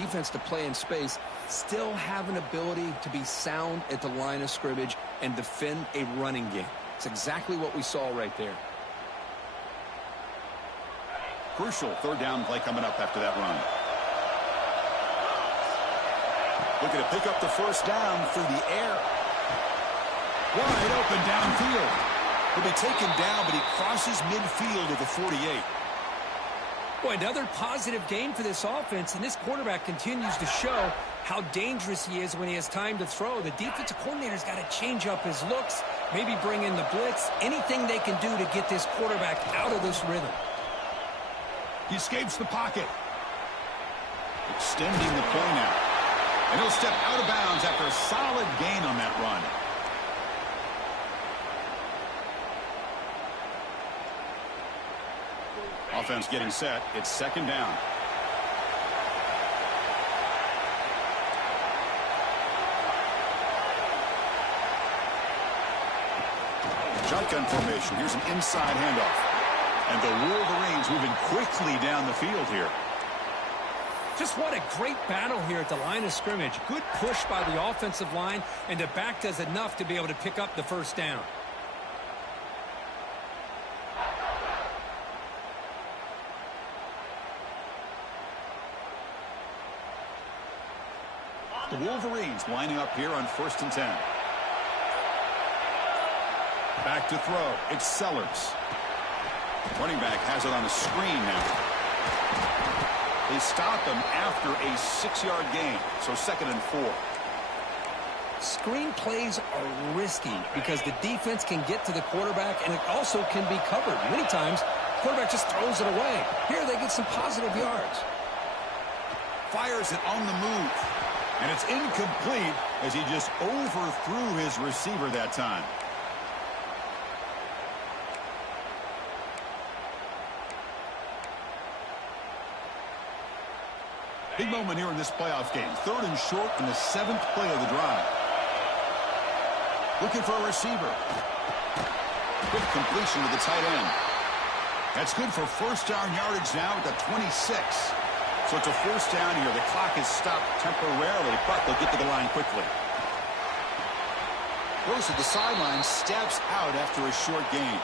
defense to play in space, still have an ability to be sound at the line of scrimmage and defend a running game. It's exactly what we saw right there. Crucial third down play coming up after that run. Looking to pick up the first down through the air. Wide open downfield. He'll be taken down, but he crosses midfield at the 48. Boy, another positive game for this offense, and this quarterback continues to show how dangerous he is when he has time to throw. The defensive coordinator's got to change up his looks, maybe bring in the blitz, anything they can do to get this quarterback out of this rhythm. He escapes the pocket. Extending the play now. And he'll step out of bounds after a solid gain on that run. Offense getting set. It's second down. Shotgun formation. Here's an inside handoff. And the Wolverines moving quickly down the field here. Just what a great battle here at the line of scrimmage. Good push by the offensive line, and the back does enough to be able to pick up the first down. The Wolverines lining up here on 1st and 10. Back to throw. It's Sellers. Running back has it on a screen now. They stop him after a 6-yard gain, so 2nd and 4. Screen plays are risky because the defense can get to the quarterback, and it also can be covered. Many times, the quarterback just throws it away. Here they get some positive yards. Fires it on the move. And it's incomplete as he just overthrew his receiver that time. Big moment here in this playoff game. 3rd and short in the 7th play of the drive. Looking for a receiver. Quick completion to the tight end. That's good for first down yardage now at the 26. So it's a first down here. The clock is stopped temporarily, but they'll get to the line quickly. Goes to the sideline, steps out after a short gain.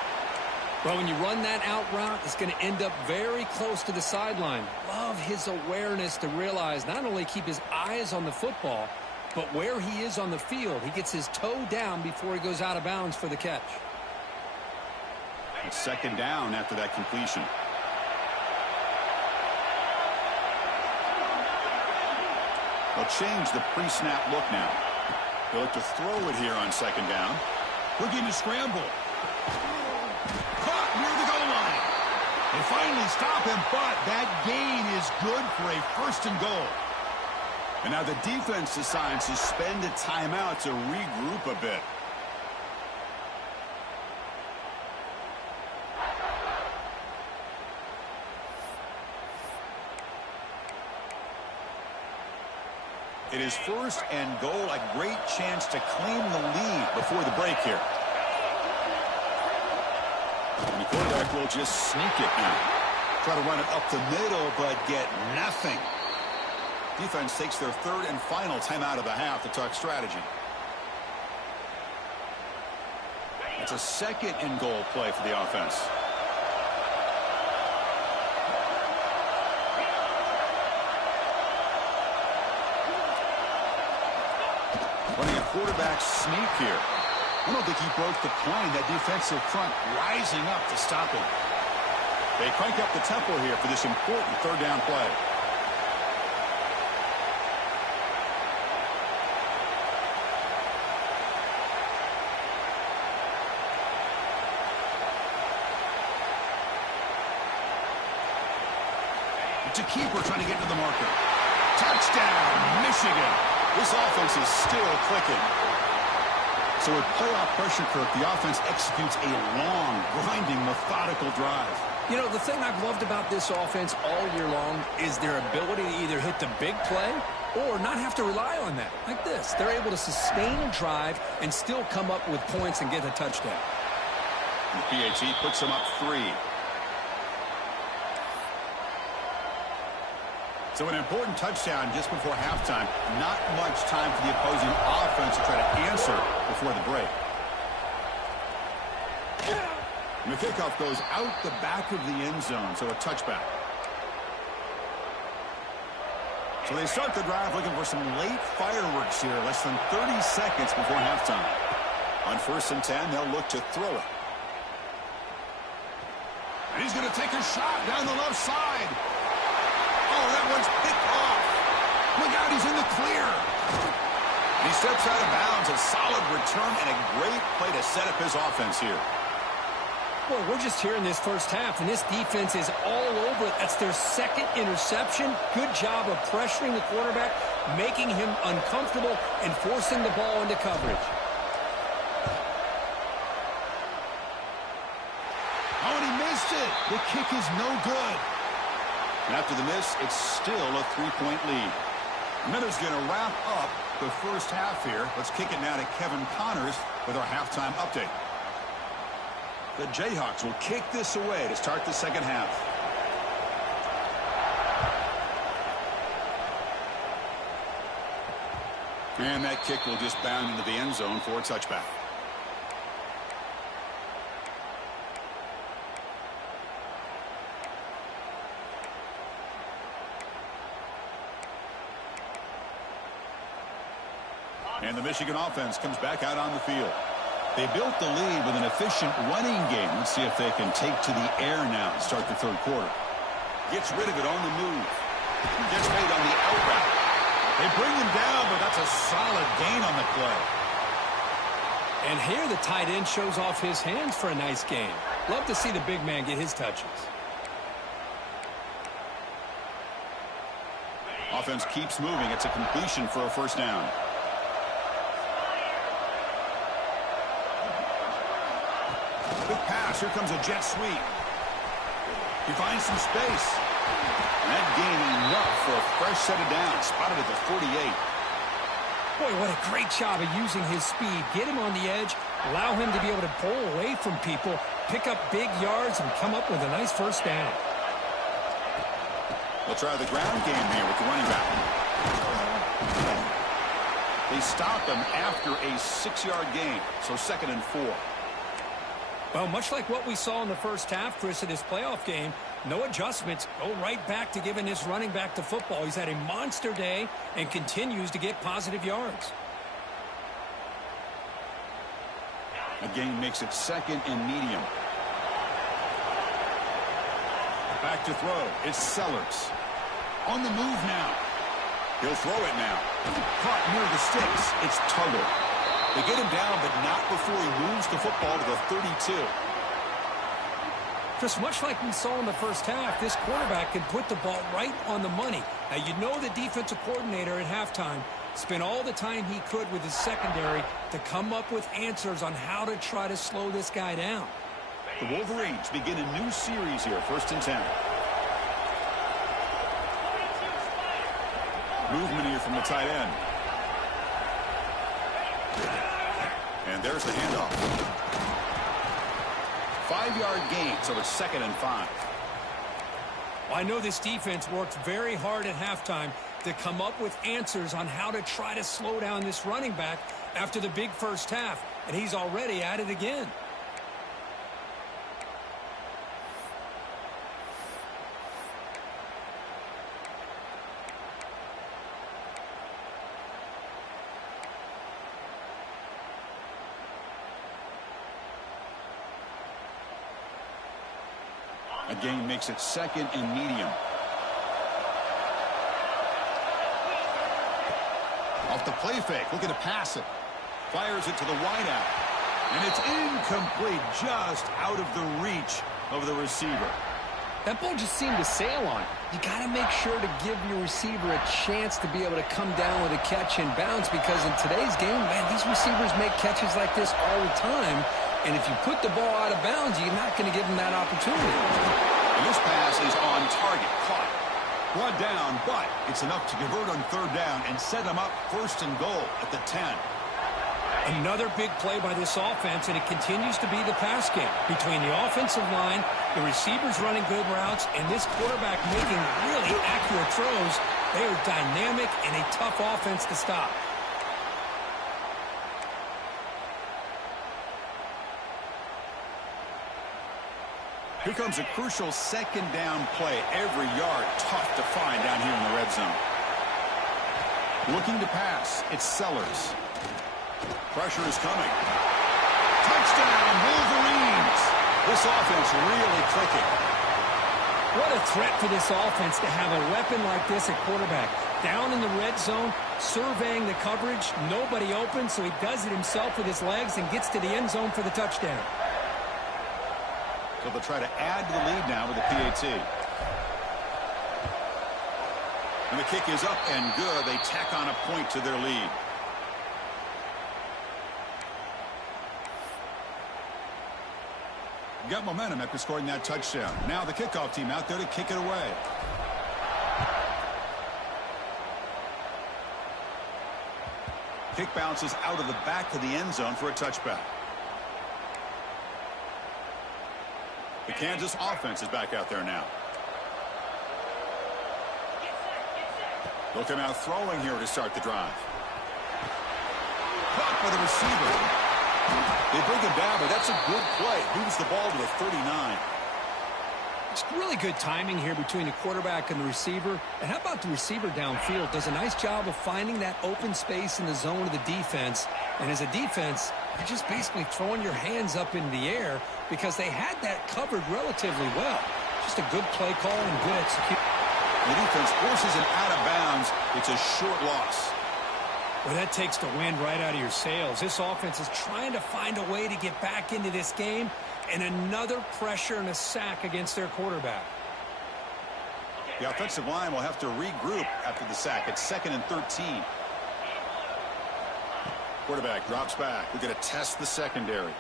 Well, when you run that out route, it's going to end up very close to the sideline. Love his awareness to realize not only keep his eyes on the football, but where he is on the field. He gets his toe down before he goes out of bounds for the catch. It's second down after that completion. They'll change the pre-snap look now. They'll look to throw it here on second down. Looking to scramble. Caught near the goal line. They finally stop him, but that gain is good for a 1st and goal. And now the defense decides to spend a timeout to regroup a bit. It is 1st and goal, a great chance to claim the lead before the break here. And the quarterback will just sneak it now. Try to run it up the middle, but get nothing. Defense takes their 3rd and final timeout of the half to talk strategy. It's a 2nd and goal play for the offense. Running a quarterback sneak here. I don't think he broke the plane. That defensive front rising up to stop him. They crank up the tempo here for this important 3rd down play. It's a keeper trying to get to the marker. Touchdown, Michigan. This offense is still clicking. So with playoff pressure, Kirk, the offense executes a long, grinding, methodical drive. You know, the thing I've loved about this offense all year long is their ability to either hit the big play or not have to rely on that. Like this. They're able to sustain a drive and still come up with points and get a touchdown. And the PAT puts them up 3. So an important touchdown just before halftime. Not much time for the opposing offense to try to answer before the break. And the kickoff goes out the back of the end zone, so a touchback. So they start the drive looking for some late fireworks here, less than 30 seconds before halftime. On 1st and 10, they'll look to throw it. And he's going to take a shot down the left side. Oh, that one's picked off. Look out, he's in the clear. And he steps out of bounds. A solid return and a great play to set up his offense here. Boy, we're just here in this first half, and this defense is all over it. That's their second interception. Good job of pressuring the quarterback, making him uncomfortable, and forcing the ball into coverage. Oh, and he missed it. The kick is no good. And after the miss, it's still a 3-point lead. Miller's going to wrap up the first half here. Let's kick it now to Kevin Connors with our halftime update. The Jayhawks will kick this away to start the second half. And that kick will just bound into the end zone for a touchback. And the Michigan offense comes back out on the field. They built the lead with an efficient running game. Let's see if they can take to the air now to start the third quarter. Gets rid of it on the move. Gets made on the out route. They bring him down, but that's a solid gain on the play. And here the tight end shows off his hands for a nice game. Love to see the big man get his touches. Offense keeps moving. It's a completion for a first down. Quick pass. Here comes a jet sweep. He finds some space. And that gain enough for a fresh set of downs. Spotted at the 48. Boy, what a great job of using his speed. Get him on the edge, allow him to be able to pull away from people, pick up big yards, and come up with a nice first down. They'll try the ground game here with the running back. They stop him after a 6-yard gain, so 2nd and 4. Well, much like what we saw in the first half, Chris, of this playoff game, no adjustments. Go right back to giving this running back to football. He's had a monster day and continues to get positive yards. The gain makes it 2nd and medium. Back to throw. It's Sellers. On the move now. He'll throw it now. Caught near the sticks. It's Tuggle. They get him down, but not before he moves the football to the 32. Just much like we saw in the first half, this quarterback can put the ball right on the money. Now, you know the defensive coordinator at halftime spent all the time he could with his secondary to come up with answers on how to try to slow this guy down. The Wolverines begin a new series here, 1st and 10. Movement here from the tight end. And there's the handoff. 5-yard gain, so it's 2nd and 5. Well, I know this defense worked very hard at halftime to come up with answers on how to try to slow down this running back after the big first half, and he's already at it again. A gain makes it 2nd and medium. Off the play fake, looking to pass it. Fires it to the wideout. And it's incomplete, just out of the reach of the receiver. That ball just seemed to sail on. You got to make sure to give your receiver a chance to be able to come down with a catch and bounce, because in today's game, man, these receivers make catches like this all the time. And if you put the ball out of bounds, you're not going to give them that opportunity. And this pass is on target, caught. Brought down, but it's enough to convert on 3rd down and set them up 1st and goal at the 10. Another big play by this offense, and it continues to be the pass game. Between the offensive line, the receivers running good routes, and this quarterback making really accurate throws, they are dynamic and a tough offense to stop. Here comes a crucial second down play. Every yard tough to find down here in the red zone. Looking to pass. It's Sellers. Pressure is coming. Touchdown, Wolverines! This offense really clicking. What a threat for this offense to have a weapon like this at quarterback. Down in the red zone, surveying the coverage, nobody open, so he does it himself with his legs and gets to the end zone for the touchdown. So they'll try to add to the lead now with the PAT. And the kick is up and good. They tack on a point to their lead. Got momentum after scoring that touchdown. Now the kickoff team out there to kick it away. Kick bounces out of the back of the end zone for a touchback. The Kansas offense is back out there now. They'll come out throwing here to start the drive. Caught by the receiver. They bring him down, but that's a good play. Moves the ball to the 39. It's really good timing here between the quarterback and the receiver. And how about the receiver downfield? Does a nice job of finding that open space in the zone of the defense. And as a defense, you're just basically throwing your hands up in the air because they had that covered relatively well. Just a good play call and good execution. The defense forces him out of bounds. It's a short loss. Well, that takes the wind right out of your sails. This offense is trying to find a way to get back into this game, and another pressure and a sack against their quarterback. The offensive line will have to regroup after the sack. It's 2nd and 13. Quarterback drops back. We're going to test the secondary.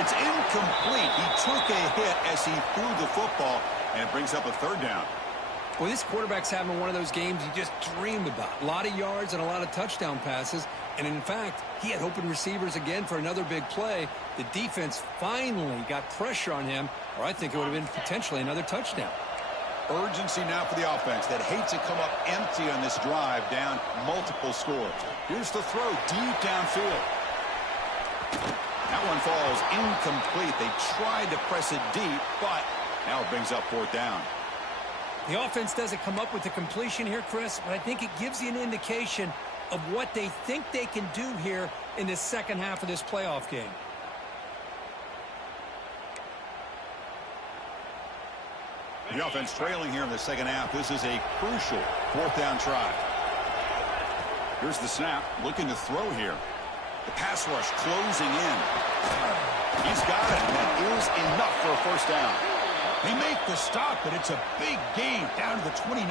It's incomplete. He took a hit as he threw the football, and it brings up a 3rd down. Well, this quarterback's having one of those games you just dreamed about. A lot of yards and a lot of touchdown passes. And in fact, he had open receivers again for another big play. The defense finally got pressure on him, or I think it would have been potentially another touchdown. Urgency now for the offense that hates to come up empty on this drive, down multiple scores. Here's the throw deep downfield. That one falls incomplete. They tried to press it deep, but now it brings up 4th down. The offense doesn't come up with the completion here, Chris, but I think it gives you an indication of what they think they can do here in the second half of this playoff game. The offense trailing here in the second half. This is a crucial 4th down try. Here's the snap, looking to throw here. The pass rush closing in. He's got it. That is enough for a 1st down. They make the stop, but it's a big gain down to the 29.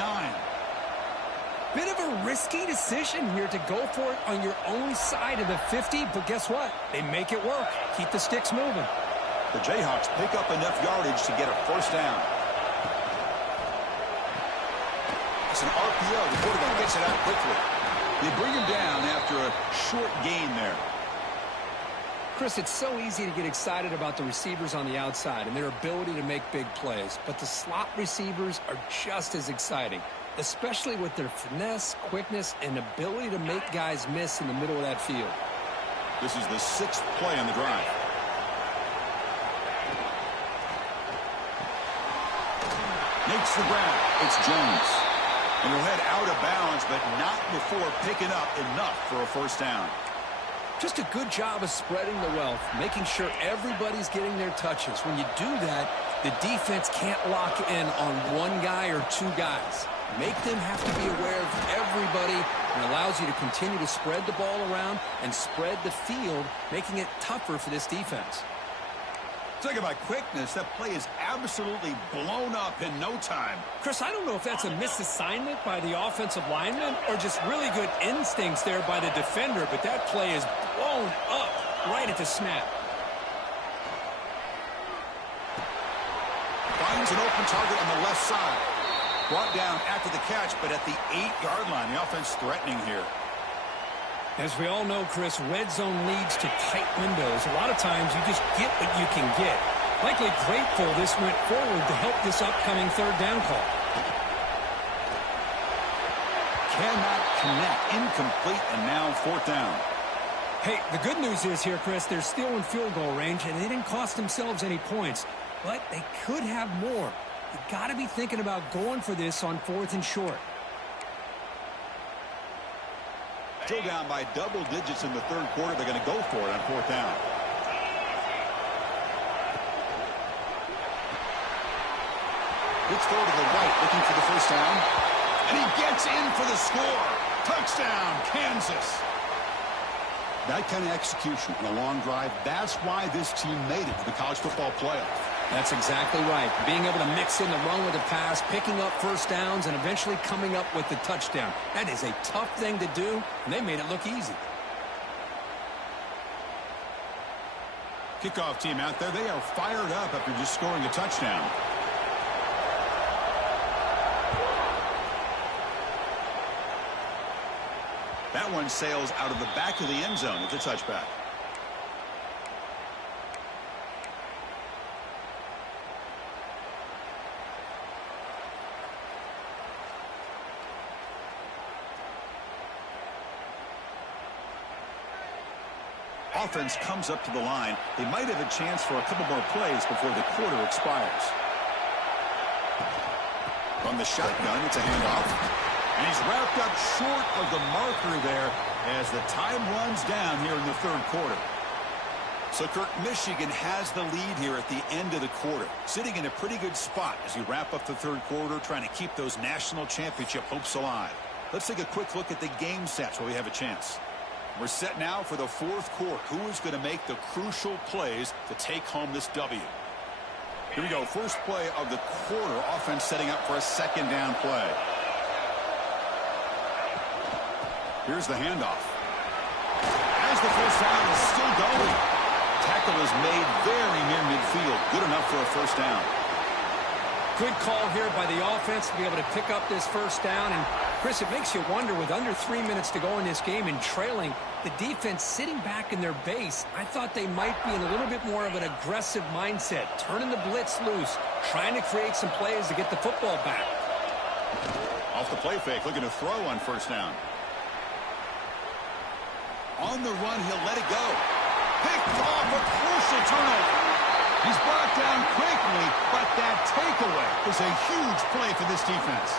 Bit of a risky decision here to go for it on your own side of the 50, but guess what? They make it work. Keep the sticks moving. The Jayhawks pick up enough yardage to get a 1st down. It's an RPO. The quarterback gets it out quickly. They bring him down after a short gain there. Chris, it's so easy to get excited about the receivers on the outside and their ability to make big plays, but the slot receivers are just as exciting, especially with their finesse, quickness, and ability to make guys miss in the middle of that field. This is the 6th play on the drive. Makes the grab. It's Jones. And he'll head out of bounds, but not before picking up enough for a 1st down. Just a good job of spreading the wealth, making sure everybody's getting their touches. When you do that, the defense can't lock in on one guy or 2 guys. Make them have to be aware of everybody, and allows you to continue to spread the ball around and spread the field, making it tougher for this defense. Talk about quickness. That play is absolutely blown up in no time. Chris, I don't know if that's a misassignment by the offensive lineman or just really good instincts there by the defender, but that play is blown up right at the snap. Finds an open target on the left side. Brought down after the catch, but at the 8-yard line. The offense threatening here. As we all know, Chris, red zone leads to tight windows. A lot of times you just get what you can get. Likely grateful this went forward to help this upcoming third down call. Cannot connect. Incomplete, and now fourth down. Hey, the good news is here, Chris, they're still in field goal range, and they didn't cost themselves any points. But they could have more. You got to be thinking about going for this on 4th and short. Still down by double digits in the third quarter. They're going to go for it on fourth down. Let's throw to the right, looking for the first down. And he gets in for the score. Touchdown, Kansas. That kind of execution in a long drive, that's why this team made it to the college football playoff. That's exactly right. Being able to mix in the run with the pass, picking up first downs, and eventually coming up with the touchdown. That is a tough thing to do, and they made it look easy. Kickoff team out there, they are fired up after just scoring a touchdown. That one sails out of the back of the end zone with the touchback. Offense comes up to the line. They might have a chance for a couple more plays before the quarter expires. From the shotgun, it's a handoff. And he's wrapped up short of the marker there as the time runs down here in the third quarter. So, Kirk, Michigan has the lead here at the end of the quarter, sitting in a pretty good spot as you wrap up the third quarter, trying to keep those national championship hopes alive. Let's take a quick look at the game sets where we have a chance. We're set now for the fourth quarter. Who is going to make the crucial plays to take home this W? Here we go. First play of the quarter. Offense setting up for a second down play. Here's the handoff. As the first down is still going. Tackle is made very near midfield. Good enough for a first down. Good call here by the offense to be able to pick up this first down. And, Chris, it makes you wonder, with under 3 minutes to go in this game and trailing, the defense sitting back in their base, I thought they might be in a little bit more of an aggressive mindset, turning the blitz loose, trying to create some plays to get the football back. Off the play fake, looking to throw on first down. On the run, he'll let it go. Picked off, a crucial turnover. He's brought down quickly, but that takeaway is a huge play for this defense.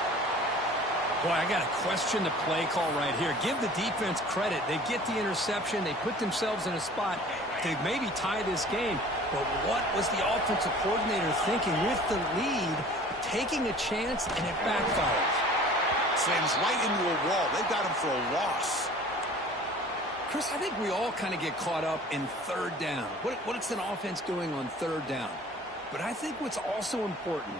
Boy, I got to question the play call right here. Give the defense credit. They get the interception. They put themselves in a spot to maybe tie this game. But what was the offensive coordinator thinking with the lead, taking a chance, and it backfires? Slams right into a wall. They've got him for a loss. Chris, I think we all kind of get caught up in third down. What's an offense doing on third down? But I think what's also important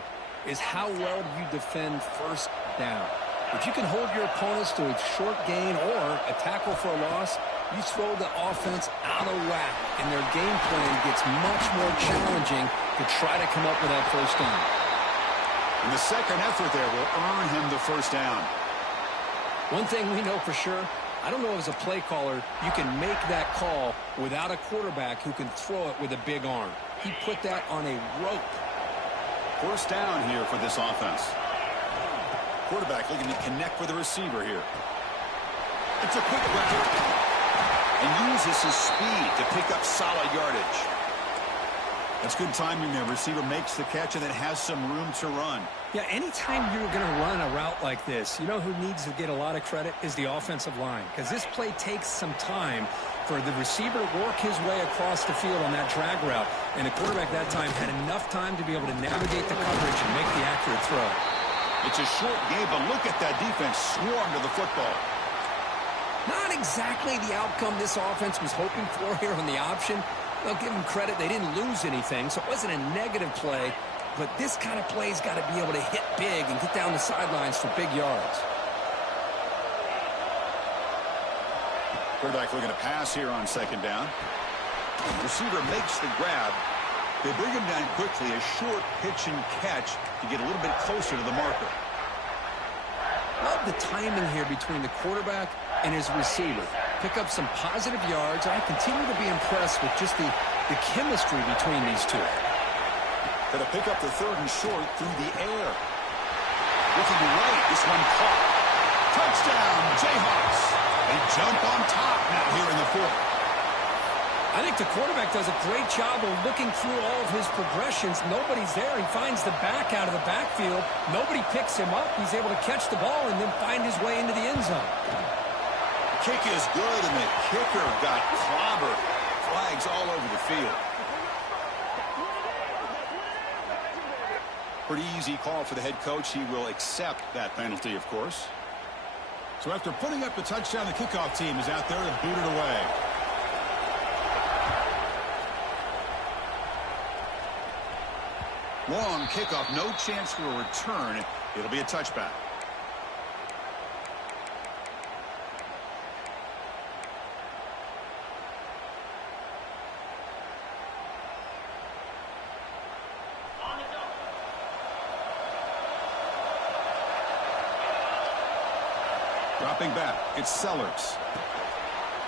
is how well you defend first down. If you can hold your opponents to a short gain or a tackle for a loss, you throw the offense out of whack, and their game plan gets much more challenging to try to come up with that first down. And the second effort there will earn him the first down. One thing we know for sure, I don't know as a play caller, you can make that call without a quarterback who can throw it with a big arm. He put that on a rope. First down here for this offense. Quarterback looking to connect with the receiver here. It's a quick route. And uses his speed to pick up solid yardage. That's good timing there. Receiver makes the catch and then has some room to run. Yeah, anytime you're going to run a route like this, you know who needs to get a lot of credit is the offensive line. Because this play takes some time for the receiver to work his way across the field on that drag route. And the quarterback that time had enough time to be able to navigate the coverage and make the accurate throw. It's a short game, but look at that defense swarm to the football. Not exactly the outcome this offense was hoping for here on the option. I'll give them credit. They didn't lose anything, so it wasn't a negative play. But this kind of play's got to be able to hit big and get down the sidelines for big yards. Quarterback looking to pass here on second down. Receiver makes the grab. They bring him down quickly, a short pitch and catch to get a little bit closer to the marker. Love the timing here between the quarterback and his receiver. pick up some positive yards. I continue to be impressed with just the chemistry between these two. Going to pick up the 3rd and short through the air. Looking right, this one caught. Touchdown, Jayhawks. They jump on top now here in the 4th. I think the quarterback does a great job of looking through all of his progressions. Nobody's there. He finds the back out of the backfield. Nobody picks him up. He's able to catch the ball and then find his way into the end zone. Kick is good, and the kicker got clobbered. Flags all over the field. Pretty easy call for the head coach. He will accept that penalty, of course. So after putting up the touchdown, the kickoff team is out there to boot it away. Long kickoff, no chance for a return. It'll be a touchback. Dropping back, it's Sellers.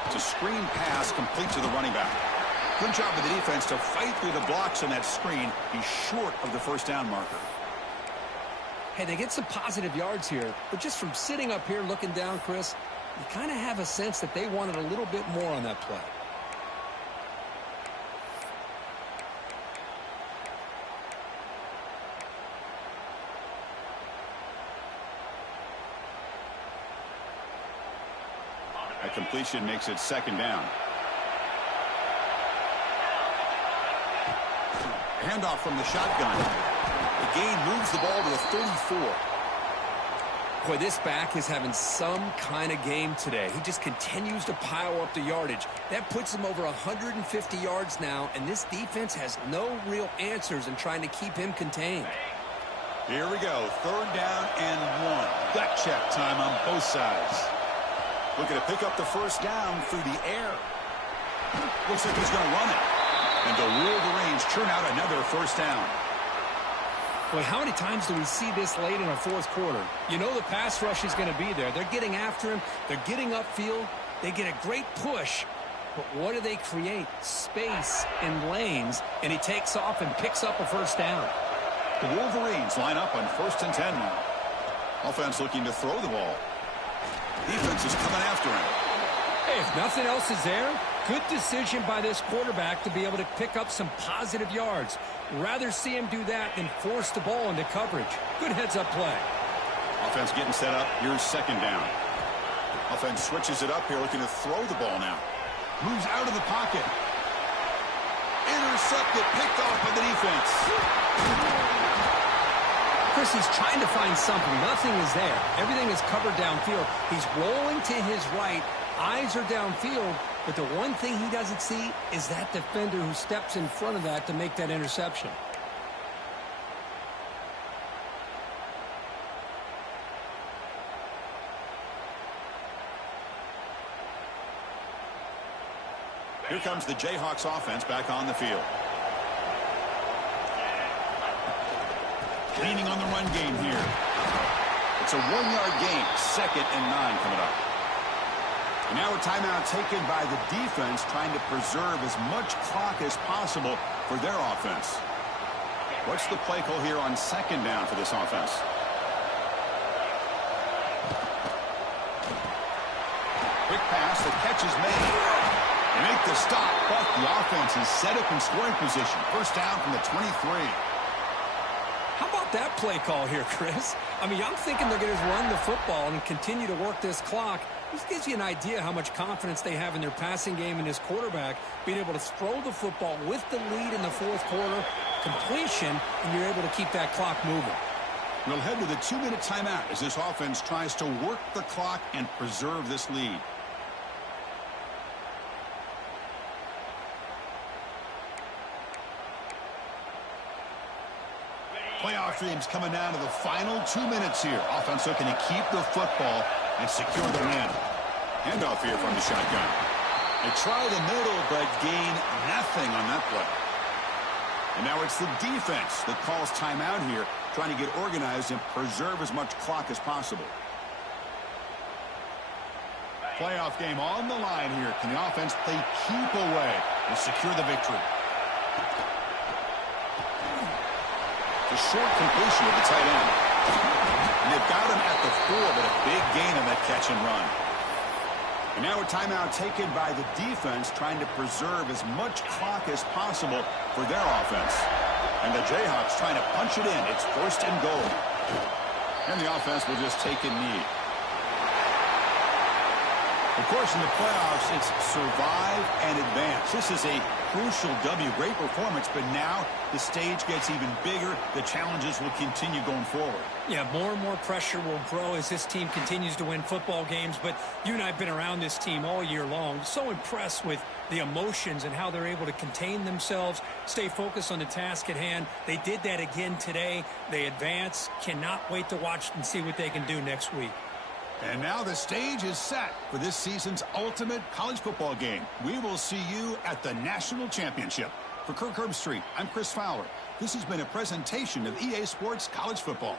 It's a screen pass complete to the running back. Good job of the defense to fight through the blocks on that screen. He's short of the first down marker. Hey, they get some positive yards here, but just from sitting up here looking down, Chris, you kind of have a sense that they wanted a little bit more on that play. That completion makes it 2nd down. Handoff from the shotgun. The gain moves the ball to the 34. Boy, this back is having some kind of game today. He just continues to pile up the yardage. That puts him over 150 yards now, and this defense has no real answers in trying to keep him contained. Here we go. 3rd down and 1. Gut check time on both sides. Looking to pick up the first down through the air. Looks like he's going to run it. And the Wolverines churn out another first down. Boy, how many times do we see this late in a 4th quarter? You know the pass rush is going to be there. They're getting after him. They're getting upfield. They get a great push. But what do they create? Space and lanes. And he takes off and picks up a first down. The Wolverines line up on 1st and 10 now. Offense looking to throw the ball. Defense is coming after him. Hey, if nothing else is there, good decision by this quarterback to be able to pick up some positive yards. Rather see him do that than force the ball into coverage. Good heads-up play. Offense getting set up. Here's 2nd down. Offense switches it up here, looking to throw the ball now. Moves out of the pocket. Intercepted, picked off by the defense. Chris, he's trying to find something. Nothing is there. Everything is covered downfield. He's rolling to his right. Eyes are downfield. But the one thing he doesn't see is that defender who steps in front of that to make that interception. Here comes the Jayhawks offense back on the field. Leaning on the run game here. It's a 1-yard gain. 2nd and 9 coming up. And now a timeout taken by the defense, trying to preserve as much clock as possible for their offense. What's the play call here on 2nd down for this offense? Quick pass, the catch is made. They make the stop, but the offense is set up in scoring position. First down from the 23. How about that play call here, Chris? I mean, I'm thinking they're going to run the football and continue to work this clock. This gives you an idea how much confidence they have in their passing game and this quarterback being able to throw the football with the lead in the 4th quarter, completion, and you're able to keep that clock moving. We'll head to the 2-minute timeout as this offense tries to work the clock and preserve this lead. Playoff dreams coming down to the final 2 minutes here. Offense looking to keep the football and secure the win. Handoff here from the shotgun. They try the middle, but gain nothing on that play. And now it's the defense that calls timeout here, trying to get organized and preserve as much clock as possible. Playoff game on the line here. Can the offense play keep away and secure the victory? A short completion with the tight end. And they've got him at the 4, but a big gain on that catch and run. And now a timeout taken by the defense, trying to preserve as much clock as possible for their offense. And the Jayhawks trying to punch it in. It's 1st and goal. And the offense will just take a knee. Of course, in the playoffs, it's survive and advance. This is a crucial W. Great performance, but now the stage gets even bigger. The challenges will continue going forward. Yeah, more and more pressure will grow as this team continues to win football games. But you and I have been around this team all year long. So impressed with the emotions and how they're able to contain themselves, stay focused on the task at hand. They did that again today. They advance. Cannot wait to watch and see what they can do next week. And now the stage is set for this season's ultimate college football game. We will see you at the National Championship. For Kirk Herbstreit, I'm Chris Fowler. This has been a presentation of EA Sports College Football.